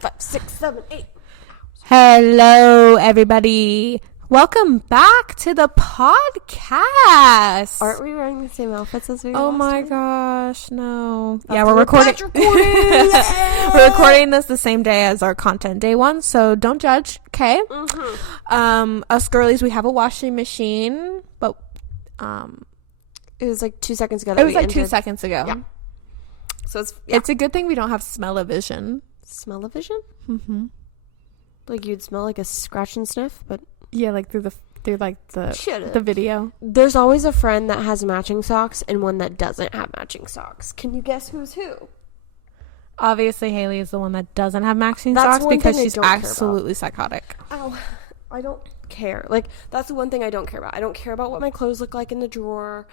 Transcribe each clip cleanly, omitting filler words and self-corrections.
5, 6, 7, 8. Hello, everybody. Welcome back to the podcast. Aren't we wearing the same outfits as we were Oh last my time? gosh, no. That's Yeah, we're recording. Yeah. We're recording this the same day as our content day one, so don't judge, okay? Mm-hmm. Us girlies, we have a washing machine, but It was like 2 seconds ago. it was like 2 seconds ago. Yeah. So it's It's a good thing we don't have smell-o-vision. smell-o-vision? Mm-hmm. Like you'd smell like a scratch and sniff, but Yeah, like through Shut up. the video. There's always a friend that has matching socks and one that doesn't have matching socks. Can you guess who's who? Obviously, Haley is the one that doesn't have matching That's socks one because thing I she's don't care about. absolutely psychotic. Ow. I don't care. Like, that's the one thing I don't care about. I don't care about what my clothes look like in the drawer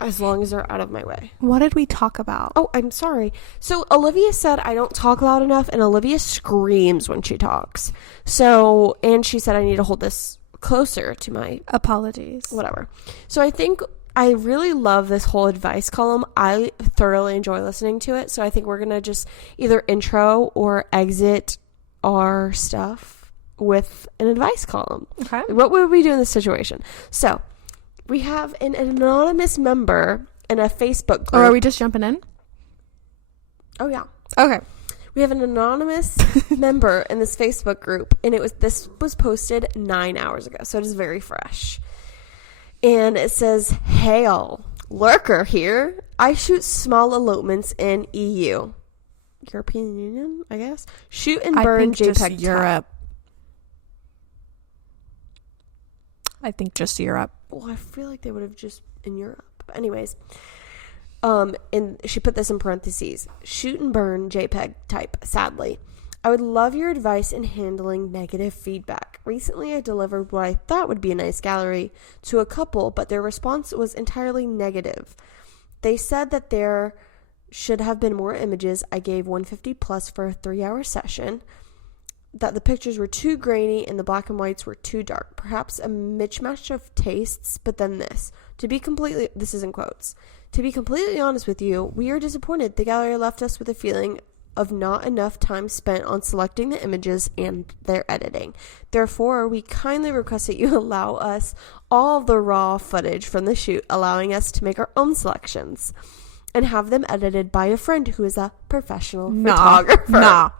as long as they're out of my way. What did we talk about? Oh, I'm sorry. So Olivia said I don't talk loud enough, and Olivia screams when she talks. So, and she said I need to hold this closer to my Apologies. whatever. So I think I really love this whole advice column. I thoroughly enjoy listening to it. So I think we're going to just either intro or exit our stuff with an advice column. Okay. What would we do in this situation? So we have an anonymous member in a Facebook group. Or are we just jumping in? Oh, yeah. Okay. We have an anonymous member in this Facebook group, and this was posted 9 hours ago, so it is very fresh. And it says, "Hail, lurker here. I shoot small elopements in EU, European Union, I guess. Shoot and burn JPEG Europe. I think just Europe. Well, I feel like they would have just in Europe. But anyways, and she put this in parentheses. Shoot and burn JPEG type, sadly. I would love your advice in handling negative feedback. Recently, I delivered what I thought would be a nice gallery to a couple, but their response was entirely negative. They said that there should have been more images. I gave 150 plus for a 3-hour session. That the pictures were too grainy and the black and whites were too dark. Perhaps a mismatch of tastes, but then this is in quotes. To be completely honest with you, we are disappointed. The gallery left us with a feeling of not enough time spent on selecting the images and their editing. Therefore, we kindly request that you allow us all of the raw footage from the shoot, allowing us to make our own selections and have them edited by a friend who is a professional photographer. Nah.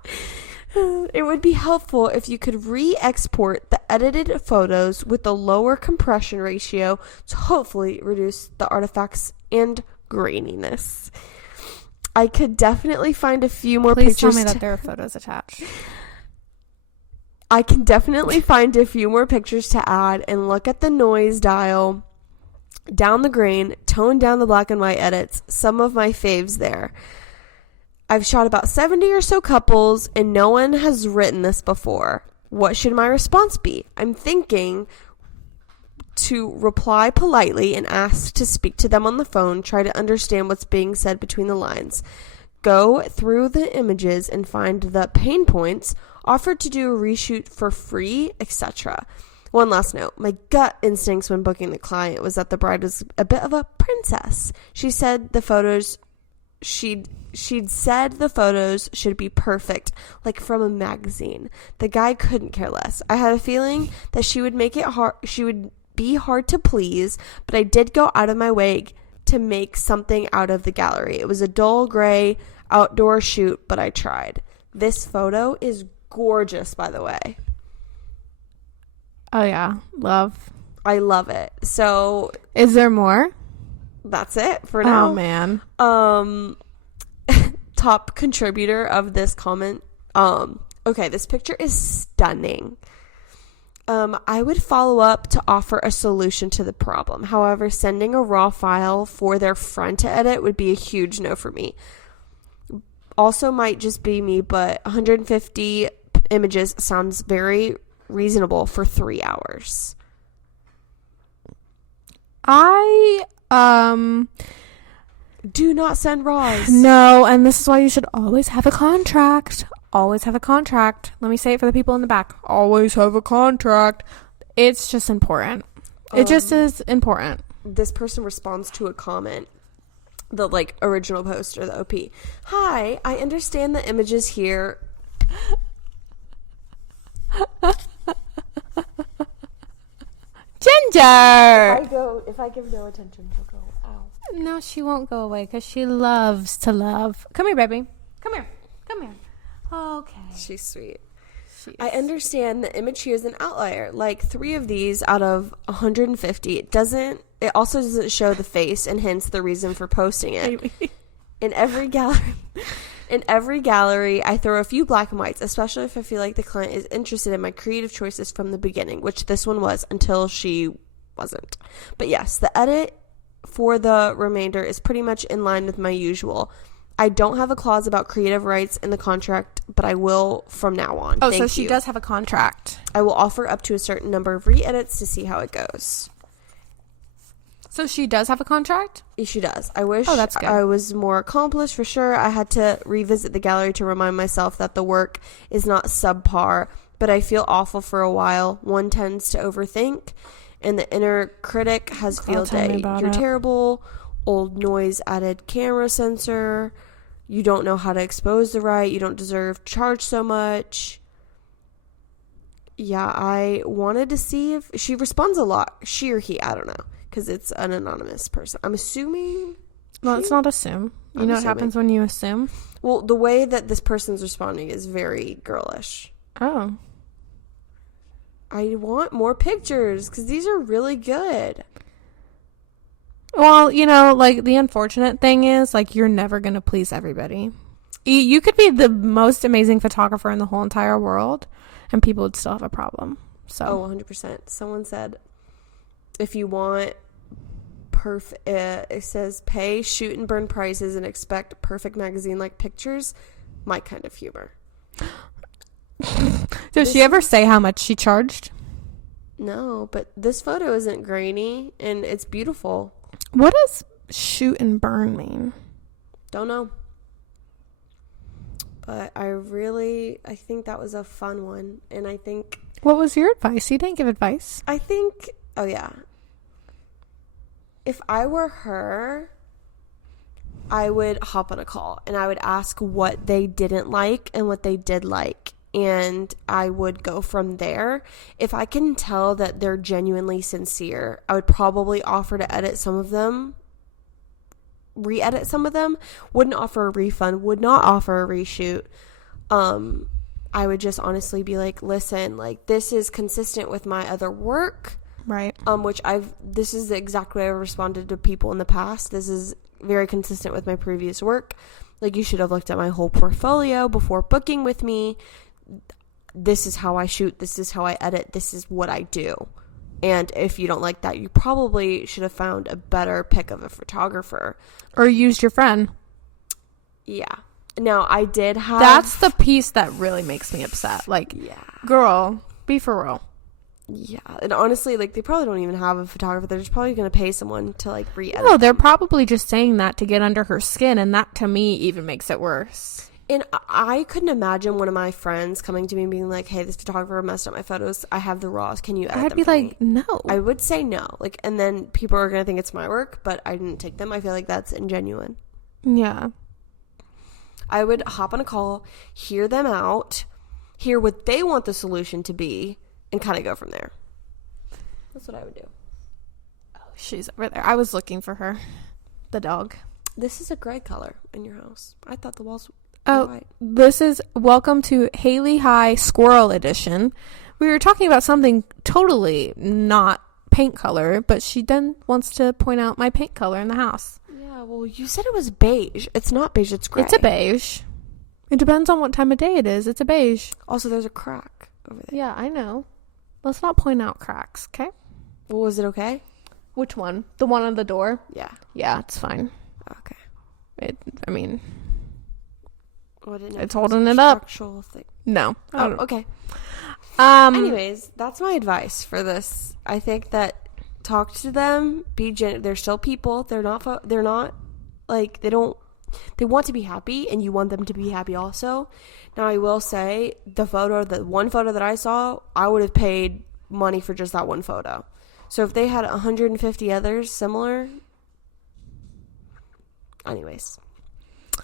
It would be helpful if you could re-export the edited photos with a lower compression ratio to hopefully reduce the artifacts and graininess. I could definitely find a few more Please pictures. tell me that there are photos attached. I can definitely find a few more pictures to add and look at the noise dial, down the grain, tone down the black and white edits. Some of my faves there. I've shot about 70 or so couples, and no one has written this before. What should my response be? I'm thinking to reply politely and ask to speak to them on the phone, try to understand what's being said between the lines, go through the images and find the pain points, offer to do a reshoot for free, etc. One last note. My gut instincts when booking the client was that the bride was a bit of a princess. She'd said the photos should be perfect, like from a magazine. The guy couldn't care less. I had a feeling that she would be hard to please, but I did go out of my way to make something out of the gallery. It was a dull gray outdoor shoot, but I tried. This photo is gorgeous, by the way. Oh, yeah. Love. I love it. So Is there more? that's it for now. Oh, man. Top contributor of this comment. Okay, this picture is stunning. I would follow up to offer a solution to the problem. However, sending a raw file for their friend to edit would be a huge no for me. Also might just be me, but 150 images sounds very reasonable for 3 hours. Do not send raws. No, and this is why you should always have a contract. Always have a contract. Let me say it for the people in the back. Always have a contract. It's just important. It just is important. This person responds to a comment, the original post or the OP. Hi, I understand the images here Ginger! If I give no attention, she'll go, ow. No, she won't go away because she loves to love. Come here, baby. Come here. Come here. Okay. She's sweet. She I understand the image here is an outlier. Like 3 of these out of 150. It also doesn't show the face and hence the reason for posting it. In every gallery, I throw a few black and whites, especially if I feel like the client is interested in my creative choices from the beginning, which this one was until she wasn't. But yes, the edit for the remainder is pretty much in line with my usual. I don't have a clause about creative rights in the contract, but I will from now on. Oh, Thank so she you. does have a contract. I will offer up to a certain number of re-edits to see how it goes. So she does have a contract? She does. I wish that's good. I was more accomplished for sure. I had to revisit the gallery to remind myself that the work is not subpar, but I feel awful for a while. One tends to overthink, and the inner critic has field tell me day. about You're it. terrible. Old noise added camera sensor. You don't know how to expose the right. You don't deserve to charge so much. Yeah, I wanted to see if she responds a lot. She or he, I don't know. Because it's an anonymous person. I'm assuming. Well, let's not assume. You I'm know what assuming. happens when you assume? Well, the way that this person's responding is very girlish. Oh. I want more pictures because these are really good. Well, you know, like, the unfortunate thing is, like, you're never going to please everybody. You could be the most amazing photographer in the whole entire world, and people would still have a problem. So. Oh, 100%. Someone said, if you want it says pay, shoot and burn prices and expect perfect magazine-like pictures, my kind of humor. Did she ever say how much she charged? No, but this photo isn't grainy, and it's beautiful. What does shoot and burn mean? Don't know. But I think that was a fun one. And I think, What was your advice? You didn't give advice. oh yeah. If I were her, I would hop on a call and I would ask what they didn't like and what they did like. And I would go from there. If I can tell that they're genuinely sincere, I would probably offer to edit some of them, re-edit some of them, wouldn't offer a refund, would not offer a reshoot. I would just honestly be like, listen, like, this is consistent with my other work. Right. This is the exact way I've responded to people in the past. This is very consistent with my previous work. Like, you should have looked at my whole portfolio before booking with me. This is how I shoot. This is how I edit. This is what I do. And if you don't like that, you probably should have found a better pick of a photographer. Or used your friend. Yeah. Now, I did have... That's the piece that really makes me upset. Like, Yeah. girl, be for real. Yeah. And honestly, like, they probably don't even have a photographer. They're just probably going to pay someone to, like, re-edit. No, they're probably just saying that to get under her skin, and that, to me, even makes it worse. And I couldn't imagine one of my friends coming to me and being like, hey, this photographer messed up my photos. I have the raws. Can you edit I'd them be for like, me? no. I would say no. Like, and then people are going to think it's my work, but I didn't take them. I feel like that's ingenuine. Yeah. I would hop on a call, hear them out, hear what they want the solution to be, and kind of go from there. That's what I would do. Oh, she's over there. I was looking for her. The dog. This is a gray color in your house. I thought the walls were Oh, white. this is welcome to Haley High Squirrel Edition. We were talking about something totally not paint color, but she then wants to point out my paint color in the house. Yeah, well, you said it was beige. It's not beige, it's gray. It's a beige. It depends on what time of day it is. It's a beige. Also, there's a crack over there. Yeah, I know. Let's not point out cracks, okay? Well, was it okay? Which one? The one on the door? Yeah. Yeah, it's fine. Okay. I mean, Well, I didn't know It's if was holding a it up. structural thing. no. I Oh, don't- okay. Anyways. Anyways, that's my advice for this. I think that talk to them. They're still people. They're not like they want to be happy, and you want them to be happy also. Now, I will say the one photo that I saw, I would have paid money for just that one photo. So if they had 150 others similar, anyways.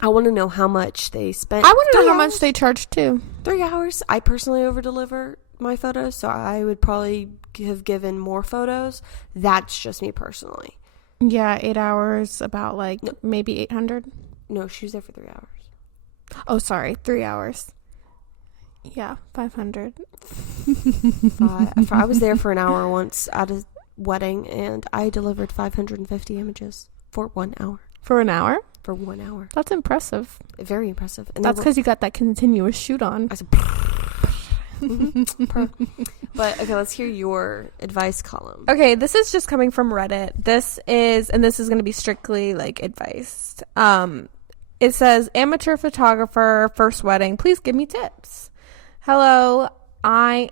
I want to know how much they spent. I want to know 3 how much hours? they charge too. 3 hours. I personally over deliver my photos, so I would probably have given more photos. That's just me personally. Yeah, 8 hours, about like maybe 800. No, she was there for 3 hours. Oh, sorry, 3 hours. Yeah, 500. I was there for an hour once at a wedding, and I delivered 550 images for 1 hour. For an hour? For 1 hour. That's impressive. Very impressive. And That's because you got that continuous shoot on. I said, But okay, let's hear your advice column. Okay, this is just coming from Reddit. This is going to be strictly like advice. It says, amateur photographer, first wedding, please give me tips. Hello, I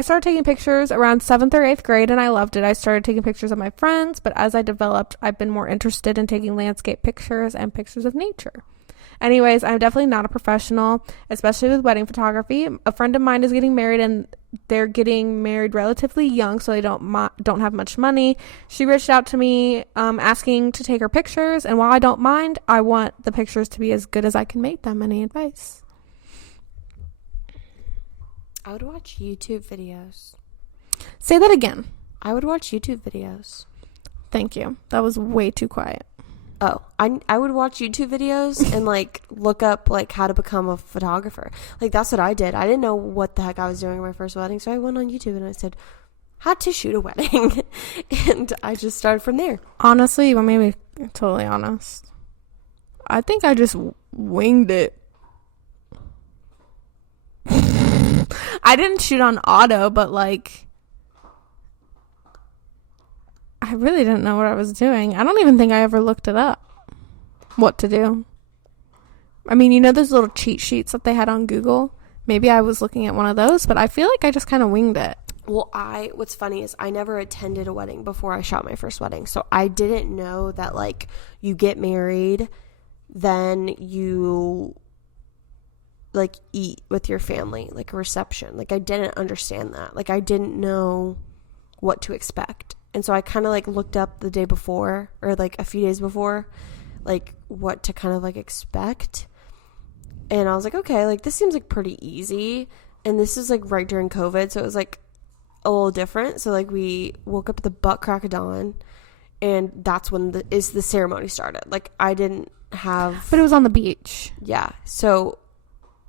started taking pictures around 7th or 8th grade, and I loved it. I started taking pictures of my friends, but as I developed, I've been more interested in taking landscape pictures and pictures of nature. Anyways, I'm definitely not a professional, especially with wedding photography. A friend of mine is getting married, and they're getting married relatively young, so they don't have much money. She reached out to me asking to take her pictures, and while I don't mind, I want the pictures to be as good as I can make them. Any advice? I would watch YouTube videos. Say that again. I would watch YouTube videos. Thank you. That was way too quiet. Oh, I would watch YouTube videos and like look up like how to become a photographer. Like that's what I did. I didn't know what the heck I was doing at my first wedding, so I went on YouTube and I said, how to shoot a wedding. And I just started from there. Honestly, you want me to be totally honest? I think I just winged it. I didn't shoot on auto, but like I really didn't know what I was doing. I don't even think I ever looked it up. What to do. I mean, you know those little cheat sheets that they had on Google? Maybe I was looking at one of those, but I feel like I just kind of winged it. Well, what's funny is I never attended a wedding before I shot my first wedding. So I didn't know that like you get married, then you like eat with your family, like a reception. Like I didn't understand that. Like I didn't know what to expect. And so I kind of like looked up the day before or like a few days before, like what to kind of like expect. And I was like, okay, like this seems like pretty easy. And this is like right during COVID. So it was like a little different. So like we woke up at the butt crack of dawn, and that's when the ceremony started. Like I didn't have. But it was on the beach. Yeah. So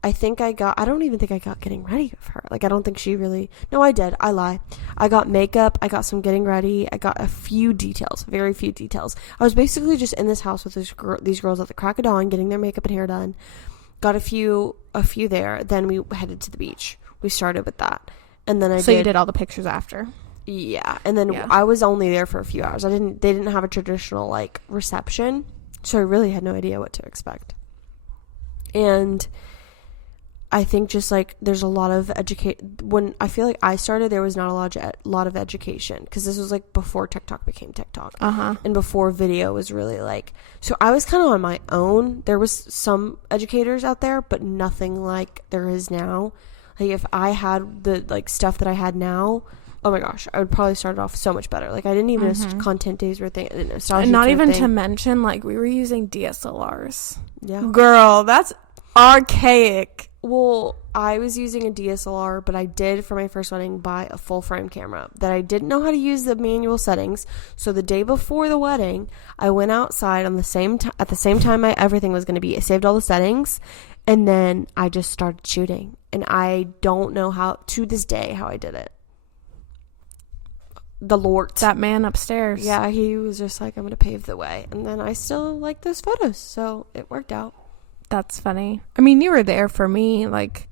I don't even think I got getting ready with her. Like, I don't think she really, no, I did. I lie. I got makeup. I got some getting ready. I got a few details, very few details. I was basically just in this house with these girls at the crack of dawn, getting their makeup and hair done. Got a few there. Then we headed to the beach. We started with that. And then you did all the pictures after. Yeah. And then I was only there for a few hours. They didn't have a traditional like reception. So I really had no idea what to expect. And I think just like there's a lot of when I feel like I started, there was not a lot of education, because this was like before TikTok became TikTok, and before video was really like, so I was kind of on my own. There was some educators out there, but nothing like there is now. Like if I had the like stuff that I had now, oh my gosh, I would probably start off so much better. Like I didn't even know content days were a thing. I didn't know and not even to mention like we were using DSLRs. Yeah, girl, that's archaic. Well, I was using a DSLR, but I did for my first wedding buy a full frame camera that I didn't know how to use the manual settings. So the day before the wedding, I went outside on the same at the same time everything was going to be. I saved all the settings, and then I just started shooting. And I don't know how to this day how I did it. The Lord, that man upstairs. Yeah, he was just like, I'm going to pave the way, and then I still like those photos, so it worked out. That's funny. I mean, you were there for me. Like,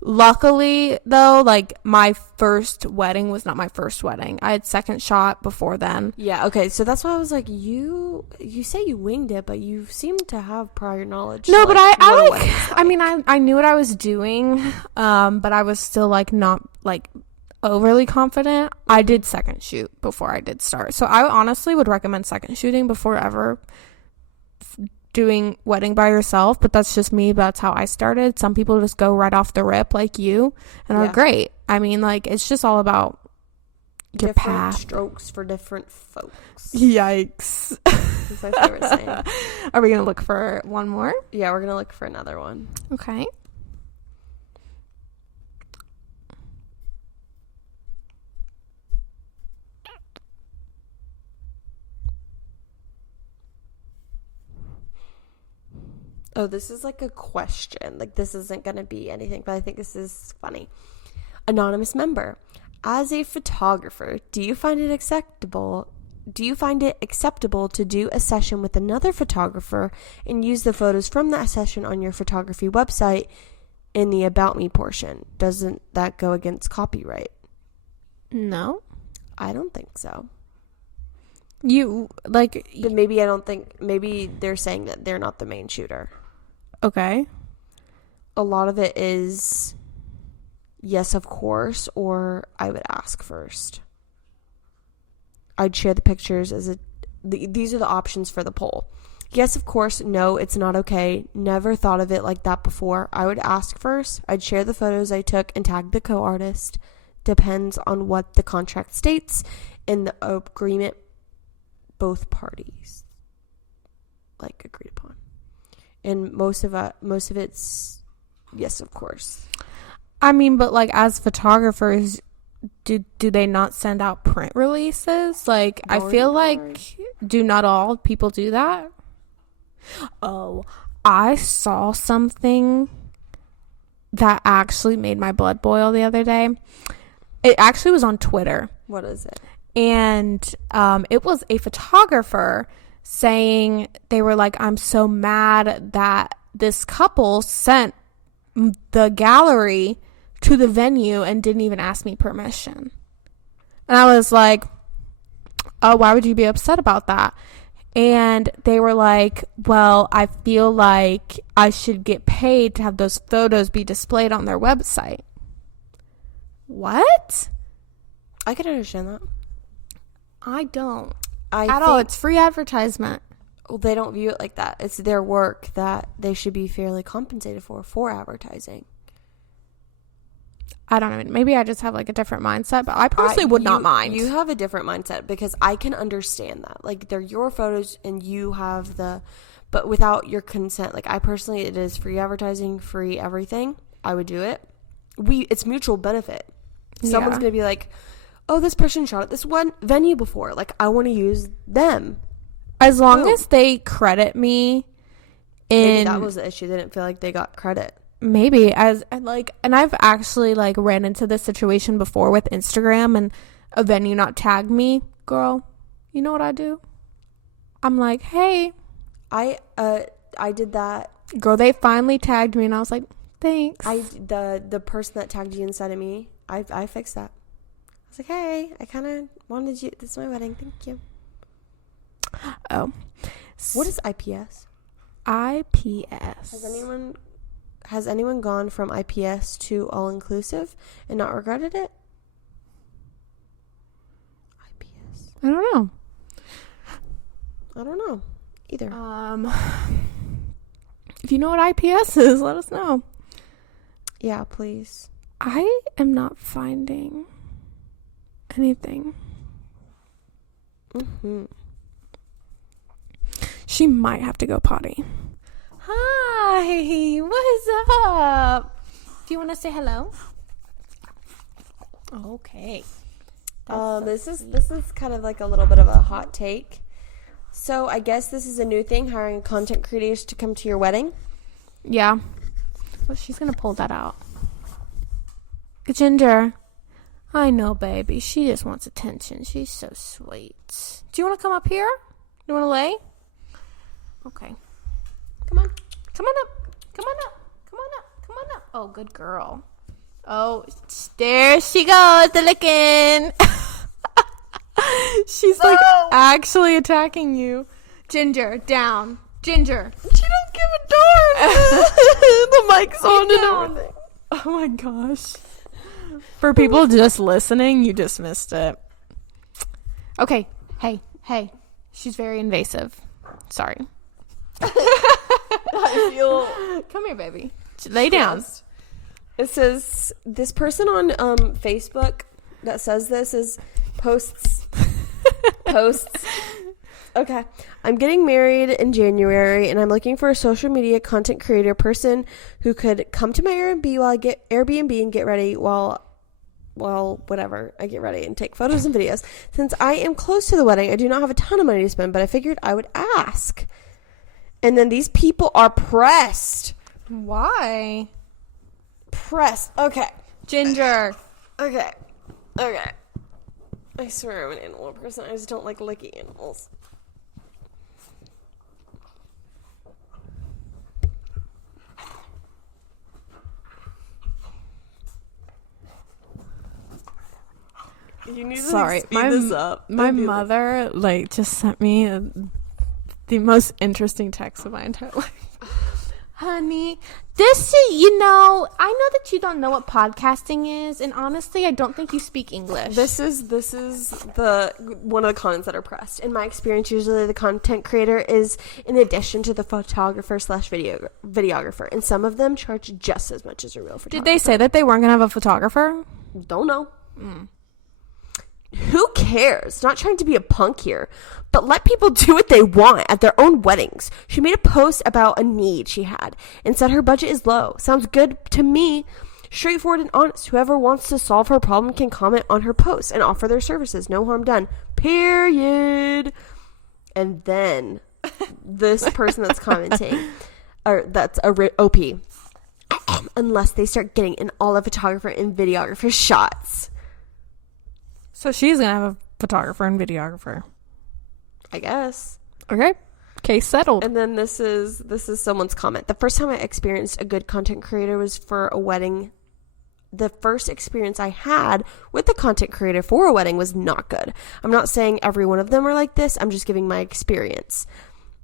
luckily, though, like, my first wedding was not my first wedding. I had second shot before then. Yeah, okay. So that's why I was like, you say you winged it, but you seem to have prior knowledge. No, but I mean, I knew what I was doing, but I was still, like, not, like, overly confident. I did second shoot before I did start. So I honestly would recommend second shooting before ever doing wedding by yourself, but that's just me. That's how I started. Some people just go right off the rip like you and are great. I mean, like, it's just all about different path. strokes for different folks. Yikes. That's my favorite saying. Are we gonna look for one more? Yeah, we're gonna look for another one. Okay. Oh, this is like a question. Like, this isn't going to be anything, but I think this is funny. Anonymous member. As a photographer, do you find it acceptable to do a session with another photographer and use the photos from that session on your photography website in the About Me portion? Doesn't that go against copyright? No. I don't think so. But maybe they're saying that they're not the main shooter. Okay. A lot of it is yes, of course, or I would ask first. I'd share the pictures these are the options for the poll. Yes, of course. No, it's not okay. Never thought of it like that before. I would ask first. I'd share the photos I took and tag the co-artist. Depends on what the contract states in the agreement both parties agreed upon. And most of it's yes, of course. I mean, but as photographers, do they not send out print releases? I feel do not all people do that? Oh, I saw something that actually made my blood boil the other day. It actually was on Twitter. What is it? And it was a photographer saying, they were like, I'm so mad that this couple sent the gallery to the venue and didn't even ask me permission. And I was like, oh, why would you be upset about that? And they were like, well, I feel like I should get paid to have those photos be displayed on their website. What? I can understand that. I don't. At all. It's free advertisement. Well, they don't view it like that. It's their work that they should be fairly compensated for advertising. I don't know. Maybe I just have a different mindset, but I personally would not mind. You have a different mindset because I can understand that. They're your photos and you have but without your consent. I personally, it is free advertising, free everything. I would do it. It's mutual benefit. Someone's going to be like, oh, this person shot at this one venue before. I want to use them. As long as they credit me Maybe that was the issue. They didn't feel like they got credit. Maybe. And I've actually, ran into this situation before with Instagram and a venue not tagged me. Girl, you know what I do? I'm like, hey. I did that. Girl, they finally tagged me and I was like, thanks. The person that tagged you inside of me, I fixed that. I was like, hey, I kind of wanted you. This is my wedding. Thank you. Oh. What is IPS? IPS. Has anyone gone from IPS to all-inclusive and not regretted it? IPS. I don't know. I don't know either. If you know what IPS is, let us know. Yeah, please. I am not finding anything. Mm-hmm. She might have to go potty. Hi, what is up? Do you want to say hello? Okay. This is kind of a little bit of a hot take. So I guess this is a new thing, hiring content creators to come to your wedding. Yeah. Well, she's gonna pull that out. Ginger. I know, baby. She just wants attention. She's so sweet. Do you want to come up here? You want to lay? Okay. Come on. Come on up. Come on up. Come on up. Come on up. Oh, good girl. Oh, there she goes, the licking. She's actually attacking you. Ginger, down. Ginger. She don't give a darn. The mic's on and everything. Oh my gosh. For people just listening, you just missed it. Okay. Hey. She's very invasive. Sorry. I feel... Come here, baby. Lay down. It says, this person on Facebook that says this is Posts. Okay. I'm getting married in January, and I'm looking for a social media content creator person who could come to my Airbnb while I get Airbnb and get ready while whatever I get ready and take photos and videos. Since I am close to the wedding, I do not have a ton of money to spend, but I figured I would ask. And then these people are pressed. Why? Pressed. Okay. Ginger. Okay. I swear I'm an animal person. I just don't like licky animals. You need to speed this up. My mother just sent me the most interesting text of my entire life. Honey, this is, I know that you don't know what podcasting is, and honestly, I don't think you speak English. This is the one of the comments that are pressed. In my experience, usually the content creator is in addition to the photographer / videographer, and some of them charge just as much as a real photographer. Did they say that they weren't gonna have a photographer? Don't know. Who cares? Not trying to be a punk here, but let people do what they want at their own weddings. She made a post about a need she had and said her budget is low. Sounds good to me. Straightforward and honest. Whoever wants to solve her problem can comment on her post and offer their services. No harm done. Period. And then this person that's commenting, or that's a OP, unless they start getting in all the photographer and videographer shots. So she's gonna have a photographer and videographer, I guess. Okay, case settled. And then this is someone's comment. The first time I experienced a good content creator was for a wedding. The first experience I had with a content creator for a wedding was not good. I'm not saying every one of them are like this. I'm just giving my experience.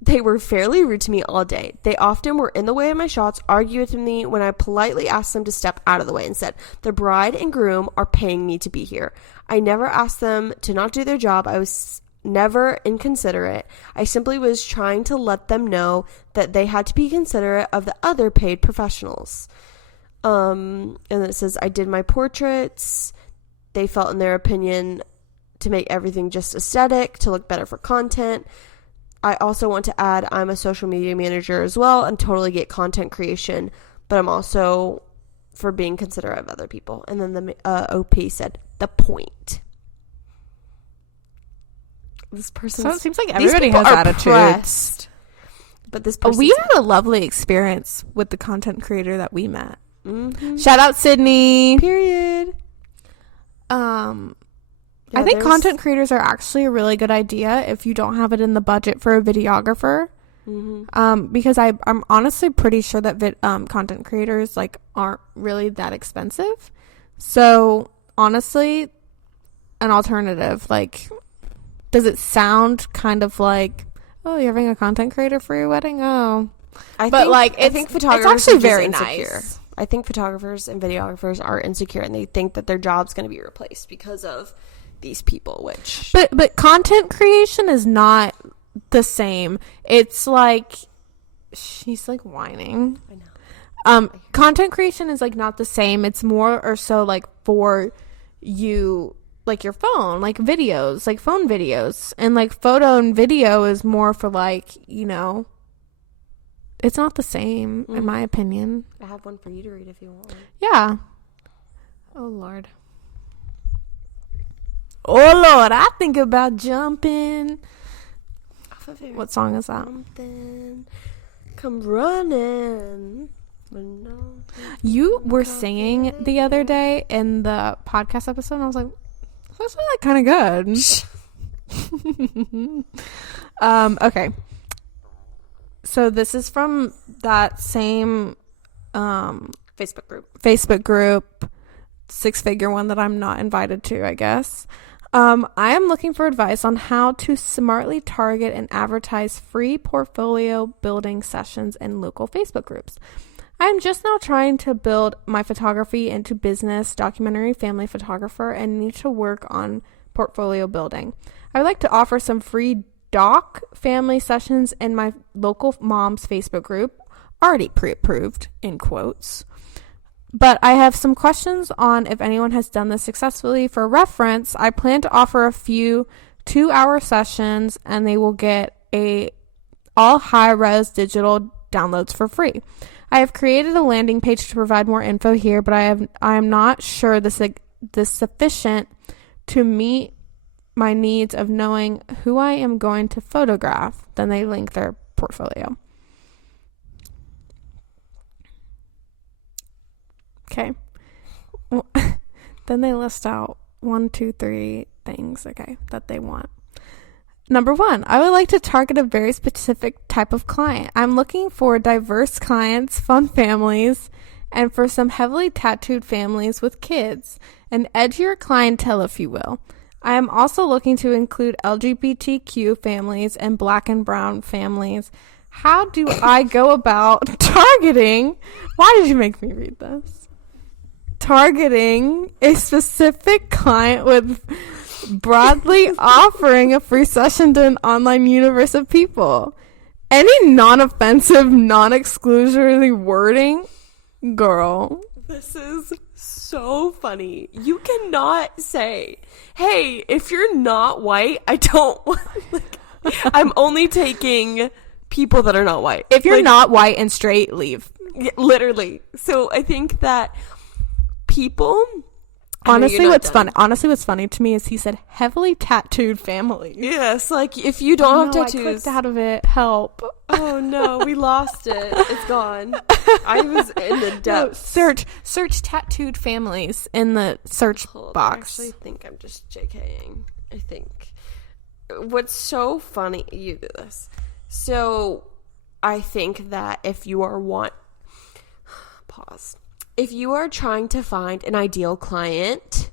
They were fairly rude to me all day. They often were in the way of my shots, argued with me when I politely asked them to step out of the way and said, the bride and groom are paying me to be here. I never asked them to not do their job. I was never inconsiderate. I simply was trying to let them know that they had to be considerate of the other paid professionals. And it says, I did my portraits. They felt, in their opinion, to make everything just aesthetic, to look better for content. I also want to add, I'm a social media manager as well and totally get content creation, but I'm also for being considerate of other people. And then the OP said, the point. This person. So it seems like everybody has attitudes. Pressed, but this person. We had a lovely experience with the content creator that we met. Mm-hmm. Shout out Sydney. Period. I think content creators are actually a really good idea if you don't have it in the budget for a videographer. Mm-hmm. Because I'm honestly pretty sure that content creators aren't really that expensive. So honestly, an alternative, does it sound kind of like, oh, you're having a content creator for your wedding? Oh, I think photographers it's actually very insecure. Nice. I think photographers and videographers are insecure and they think that their job's going to be replaced because of these people, which but content creation is not the same. It's she's whining. I know. Content creation is not the same. It's more or so for you, your phone, videos, phone videos, and photo and video is more for it's not the same in my opinion. I have one for you to read if you want one. Yeah. Oh Lord. Oh Lord, I think about jumping. What song is that? Something. Come running. No. You were singing the other day in the podcast episode, and I was like, that's kind of good. Okay. So this is from that same Facebook group, 6-figure one that I'm not invited to, I guess. I am looking for advice on how to smartly target and advertise free portfolio building sessions in local Facebook groups. I am just now trying to build my photography into business, documentary family photographer, and need to work on portfolio building. I would like to offer some free doc family sessions in my local mom's Facebook group, already pre-approved, in quotes. But I have some questions on if anyone has done this successfully. For reference, I plan to offer a few 2-hour sessions, and they will get all high-res digital downloads for free. I have created a landing page to provide more info here, but I am not sure this sufficient to meet my needs of knowing who I am going to photograph. Then they link their portfolio. Okay. Well, then they list out 1, 2, 3 things, okay, that they want. Number 1, I would like to target a very specific type of client. I'm looking for diverse clients, fun families, and for some heavily tattooed families with kids, an edgier clientele, if you will. I am also looking to include LGBTQ families and black and brown families. How do I go about targeting? Why did you make me read this? Targeting a specific client with broadly offering a free session to an online universe of people. Any non-offensive, non-exclusionary wording? Girl. This is so funny. You cannot say, hey, if you're not white, I don't want, I'm only taking people that are not white. If you're not white and straight, leave. Yeah, literally. So I think that people... Honestly, what's funny to me is he said heavily tattooed family. Yes, if you don't have tattoos. I clicked out of it. Help. Oh no, we lost it. It's gone. I was in the depths. No, search tattooed families in the search box. I actually think I'm just JKing. I think. What's so funny, you do this. So, I think that if you are if you are trying to find an ideal client,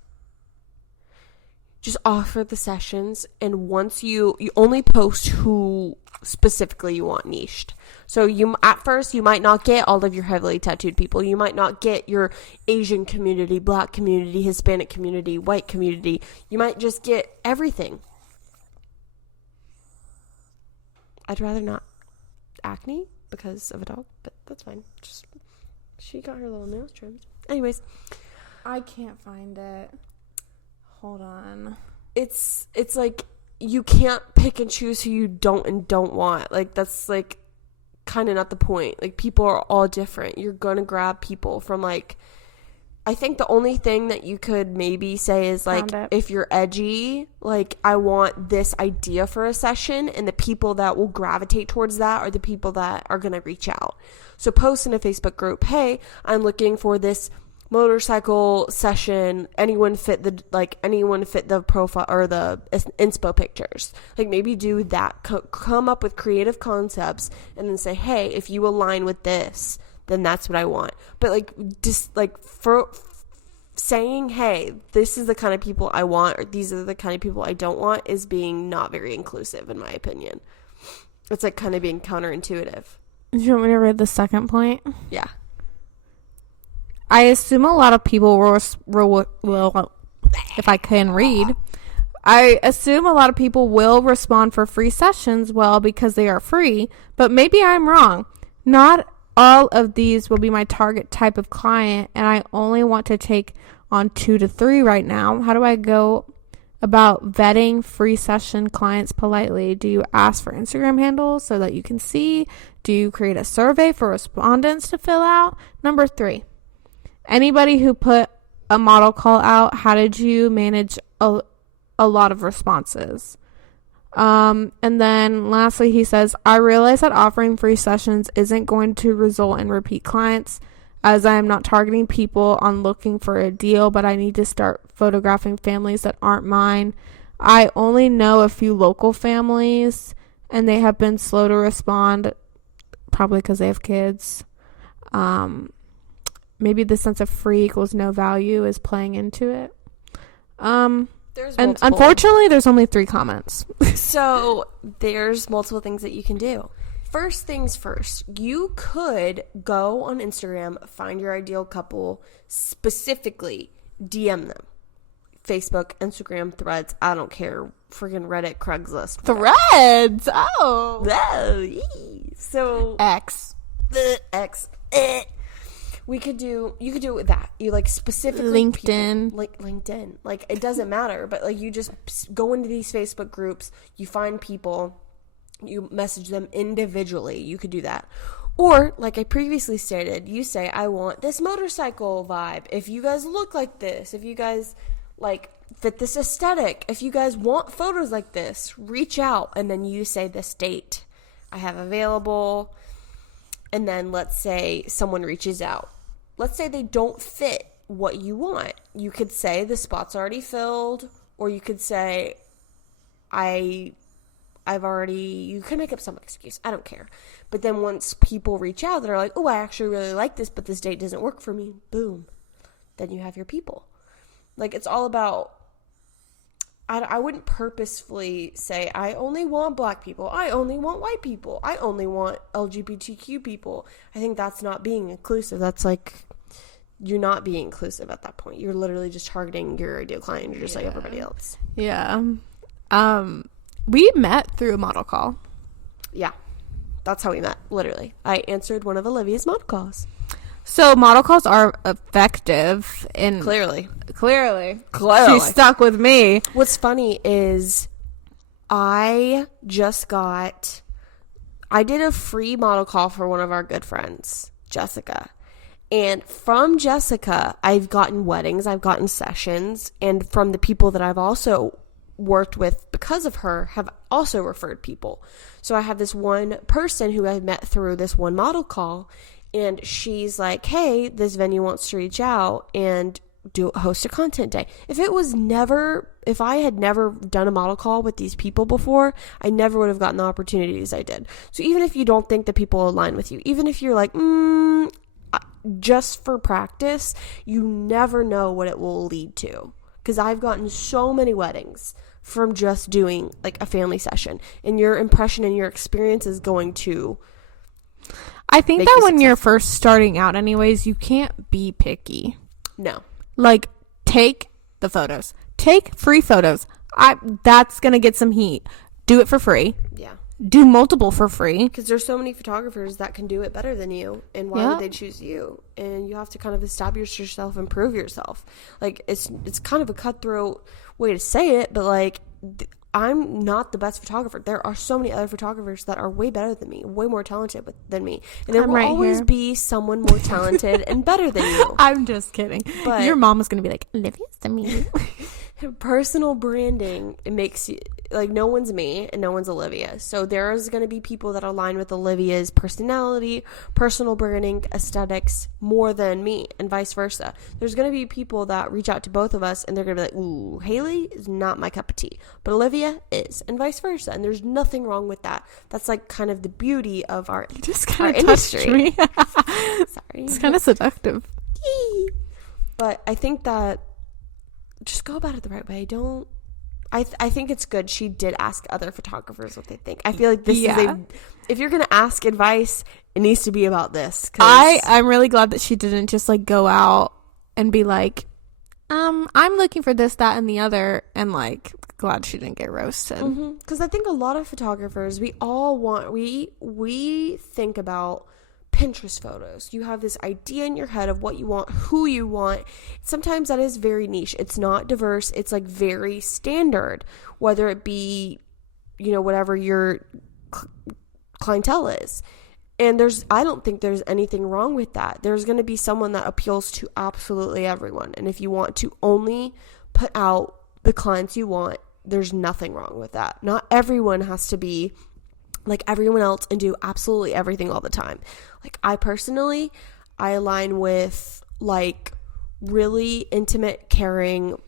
just offer the sessions, and once you only post who specifically you want niched. So at first you might not get all of your heavily tattooed people. You might not get your Asian community, black community, Hispanic community, white community. You might just get everything. I'd rather not acne because of a dog, but that's fine. She got her little nails trimmed. Anyways. I can't find it. Hold on. It's like you can't pick and choose who you don't and don't want. That's kind of not the point. People are all different. You're going to grab people from I think the only thing that you could maybe say is if you're edgy, I want this idea for a session, and the people that will gravitate towards that are the people that are going to reach out. So post in a Facebook group, hey, I'm looking for this motorcycle session. Anyone fit the profile or the inspo pictures. Maybe do that. Come up with creative concepts and then say, hey, if you align with this, then that's what I want. But for saying, hey, this is the kind of people I want, or these are the kind of people I don't want, is being not very inclusive, in my opinion. It's kind of being counterintuitive. Do you want me to read the second point? Yeah. I assume a lot of people will, if I can read, I assume a lot of people will respond for free sessions, because they are free, but maybe I'm wrong. Not all of these will be my target type of client, and I only want to take on 2 to 3 right now. How do I go about vetting free session clients politely? Do you ask for Instagram handles so that you can see? Do you create a survey for respondents to fill out? Number 3, anybody who put a model call out, how did you manage a lot of responses? And then lastly, he says, I realize that offering free sessions isn't going to result in repeat clients, as I am not targeting people on looking for a deal, but I need to start photographing families that aren't mine. I only know a few local families, and they have been slow to respond, probably because they have kids. Maybe the sense of free equals no value is playing into it. And unfortunately, there's only 3 comments. So there's multiple things that you can do. First things first, you could go on Instagram, find your ideal couple, specifically DM them. Facebook, Instagram, Threads, I don't care. Friggin' Reddit, Craigslist. Threads! Oh! So... X. you could do it with that. You like specifically LinkedIn. LinkedIn. Like it doesn't matter, but like you just go into these Facebook groups, you find people, you message them individually. You could do that. Or, like I previously stated, you say, I want this motorcycle vibe. If you guys look like this, if you guys, like, fit this aesthetic, if you guys want photos like this, reach out. And then you say this date I have available. And then let's say someone reaches out. Let's say they don't fit what you want. You could say the spot's already filled. Or you could say, you can make up some excuse. I don't care. But then once people reach out that are like, oh, I actually really like this, but this date doesn't work for me, boom. Then you have your people. Like, it's all about, I wouldn't purposefully say, I only want black people. I only want white people. I only want LGBTQ people. I think that's not being inclusive. That's like, you're not being inclusive at that point. You're literally just targeting your ideal client. You're just like everybody else. Yeah. We met through a model call. Yeah. That's how we met, literally. I answered one of Olivia's model calls. So model calls are effective. Clearly. She stuck with me. What's funny is I did a free model call for one of our good friends, Jessica. And from Jessica, I've gotten weddings, I've gotten sessions, and from the people that I've also worked with because of her have also referred people. So I have this one person who I met through this one model call, and she's like, hey, this venue wants to reach out and host a content day. If I had never done a model call with these people before, I never would have gotten the opportunities I did. So even if you don't think that people align with you, even if you're like, just for practice, you never know what it will lead to. Because I've gotten so many weddings from just doing like a family session, and your impression and your experience is going to, I think that when you're first starting out anyways, you can't be picky. No. Like, take the photos. Take free photos. That's going to get some heat. Do it for free. Yeah. Do multiple for free. Because there's so many photographers that can do it better than you. And why would they choose you? And you have to kind of establish yourself and prove yourself. Like, it's kind of a cutthroat way to say it, but like, I'm not the best photographer. There are so many other photographers that are way better than me, way more talented than me. And there will always be someone more talented and better than you. I'm just kidding. But your mom is going to be like, Olivia's the me. Personal branding, it makes you, like, no one's me and no one's Olivia. So there's going to be people that align with Olivia's personality, personal branding, aesthetics more than me, and vice versa. There's going to be people that reach out to both of us and they're going to be like, ooh, Haley is not my cup of tea, but Olivia is, and vice versa. And there's nothing wrong with that. That's like kind of the beauty of our industry. Me. Sorry. It's kind of seductive. But I think that just go about it the right way. Don't. I think it's good. She did ask other photographers what they think. I feel like this is if you're gonna ask advice, it needs to be about this. I'm really glad that she didn't just like go out and be like, I'm looking for this, that, and the other, and like glad she didn't get roasted. Because I think a lot of photographers, we all want we think about Pinterest photos. You have this idea in your head of what you want, who you want. Sometimes that is very niche. It's not diverse. It's like very standard, whether it be, whatever your clientele is. And I don't think there's anything wrong with that. There's going to be someone that appeals to absolutely everyone. And if you want to only put out the clients you want, there's nothing wrong with that. Not everyone has to be like everyone else and do absolutely everything all the time. Like I align with like really intimate, caring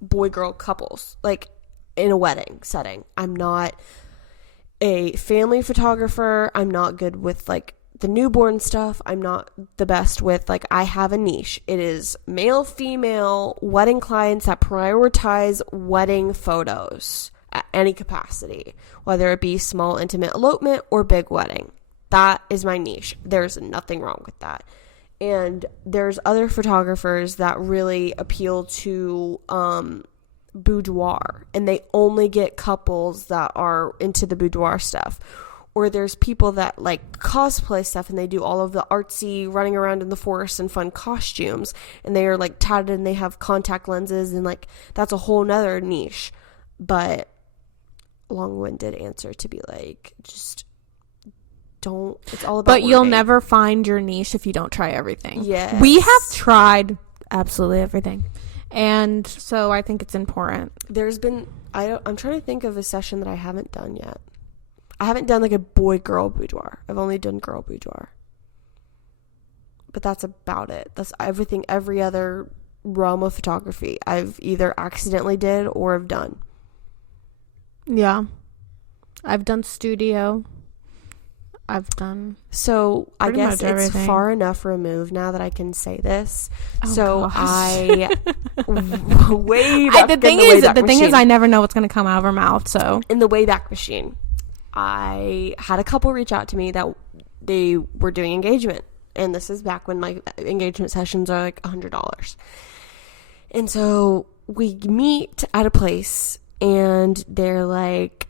boy-girl couples, like in a wedding setting. I'm not a family photographer. I'm not good with like the newborn stuff. I'm not the best with, like, I have a niche. It is male, female wedding clients that prioritize wedding photos at any capacity, whether it be small intimate elopement or big wedding. That is my niche. There's nothing wrong with that. And there's other photographers that really appeal to boudoir, and they only get couples that are into the boudoir stuff. Or there's people that like cosplay stuff and they do all of the artsy running around in the forest and fun costumes, and they are like tatted and they have contact lenses, and like that's a whole nother niche. But long-winded answer to be like, just don't, it's all about But you'll learning. never find your niche if you don't try everything. Yes. We have tried absolutely everything. And so I think it's important. There's been, I'm trying to think of a session that I haven't done yet. I haven't done like a boy-girl boudoir. I've only done girl boudoir. But that's about it. That's everything, every other realm of photography I've either accidentally did or have done. Yeah. I've done studio. I've done... So I pretty guess much it's everything. far enough removed now that I can say this. Oh, So gosh. I way back the in thing the is, Wayback the thing is, Machine. I never know what's going to come out of her mouth, so... In the Wayback Machine, I had a couple reach out to me that they were doing engagement. And this is back when my engagement sessions are like $100. And so we meet at a place and they're like,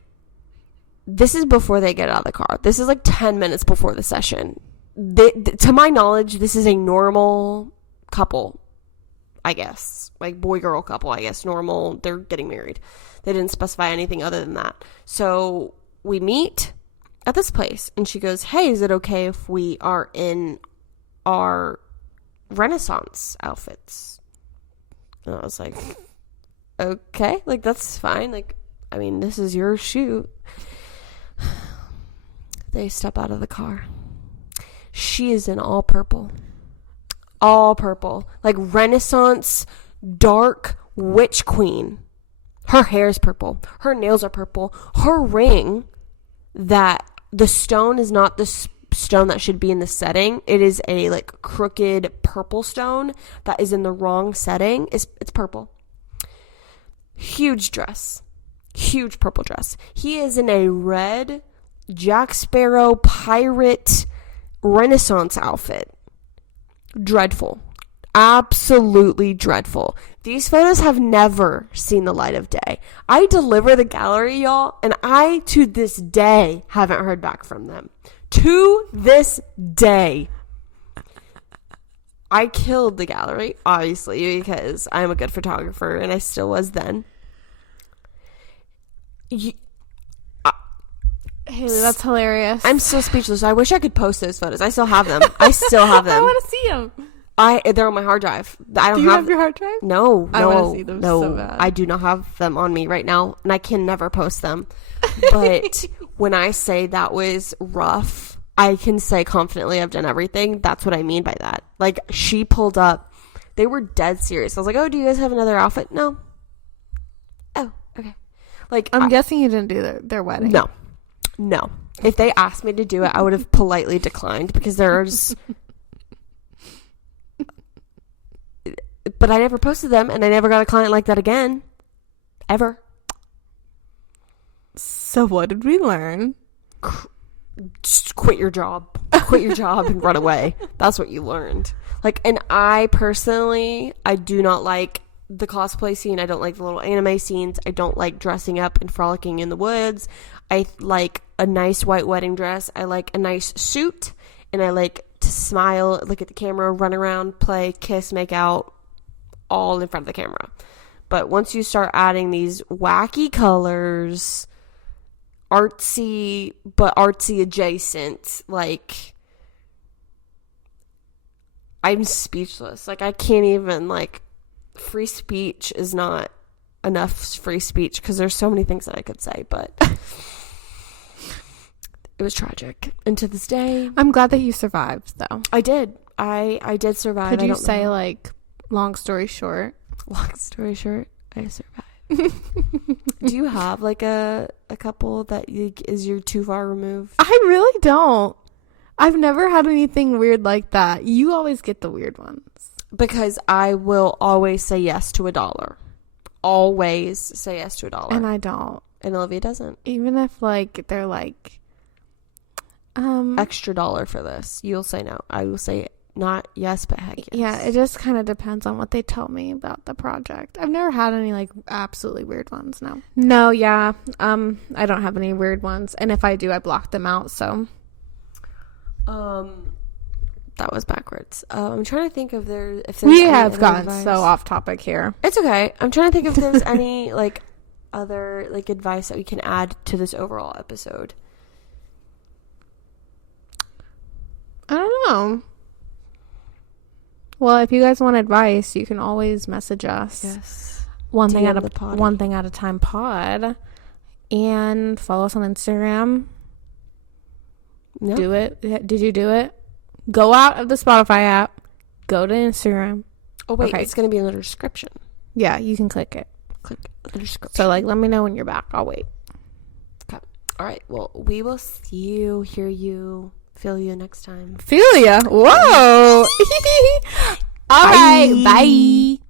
this is before they get out of the car. This is like 10 minutes before the session. To my knowledge, this is a normal couple, I guess. Like boy-girl couple, I guess. Normal. They're getting married. They didn't specify anything other than that. So we meet at this place and she goes, hey, is it okay if we are in our Renaissance outfits? And I was like, okay, like that's fine. Like, I mean, this is your shoot. They step out of the car. She is in all purple. All purple. Like Renaissance, dark witch queen. Her hair is purple. Her nails are purple. Her ring, that the stone is not the stone that should be in the setting. It is a like crooked purple stone that is in the wrong setting. It's purple. Huge dress. Huge purple dress. He is in a red Jack Sparrow pirate Renaissance outfit. Dreadful. Absolutely dreadful. These photos have never seen the light of day. I deliver the gallery, y'all, and I, to this day, haven't heard back from them. To this day. I killed the gallery, obviously, because I'm a good photographer, and I still was then. Haley, that's hilarious. I'm still speechless. I wish I could post those photos. I still have them. I still have I them. want to see them. They're on my hard drive. I don't Do you have your hard drive? No, I wanna see them no. so bad. I do not have them on me right now, and I can never post them. But when I say that was rough, I can say confidently I've done everything. That's what I mean by that. Like, she pulled up. They were dead serious. I was like, oh, do you guys have another outfit? No. Oh, okay. Like, I'm guessing you didn't do their wedding. No. If they asked me to do it, I would have politely declined because there's... But I never posted them, and I never got a client like that again. Ever. So what did we learn? Just quit your job. Quit your job and run away. That's what you learned. Like, and I personally, I do not like the cosplay scene. I don't like the little anime scenes. I don't like dressing up and frolicking in the woods. I like a nice white wedding dress. I like a nice suit, and I like to smile, look at the camera, run around, play, kiss, make out, all in front of the camera. But once you start adding these wacky colors, artsy, but artsy adjacent, like, I'm speechless. Like, I can't even, like, free speech is not enough free speech because there's so many things that I could say, but it was tragic. And to this day, I'm glad that you survived, though. I did. I did survive. Could I you don't say, know. like, long story short? Long story short, I survived. Do you have like a couple that is you're too far removed? I really don't. I've never had anything weird like that. You always get the weird ones. Because I will always say yes to $1. Always say yes to $1. And I don't. And Olivia doesn't. Even if, like, they're like, Extra $1 for this. You'll say no. I will say not yes, but heck yes. Yeah, it just kind of depends on what they tell me about the project. I've never had any like absolutely weird ones. No, yeah. I don't have any weird ones, and if I do, I block them out. So, that was backwards. I'm trying to think if there's we any have other gotten advice. so off topic here. It's okay. I'm trying to think if there's any like other like advice that we can add to this overall episode. I don't know. Well, if you guys want advice, you can always message us. Yes. One thing at a time pod, and follow us on Instagram. Yeah. Do it. Did you do it? Go out of the Spotify app. Go to Instagram. Oh wait, Okay. it's gonna be in the description. Yeah, you can click it. Click the description. So like, let me know when you're back. I'll wait. Okay. All right. Well, we will see you, hear you, feel you next time. Feel ya. Whoa. All right. Bye.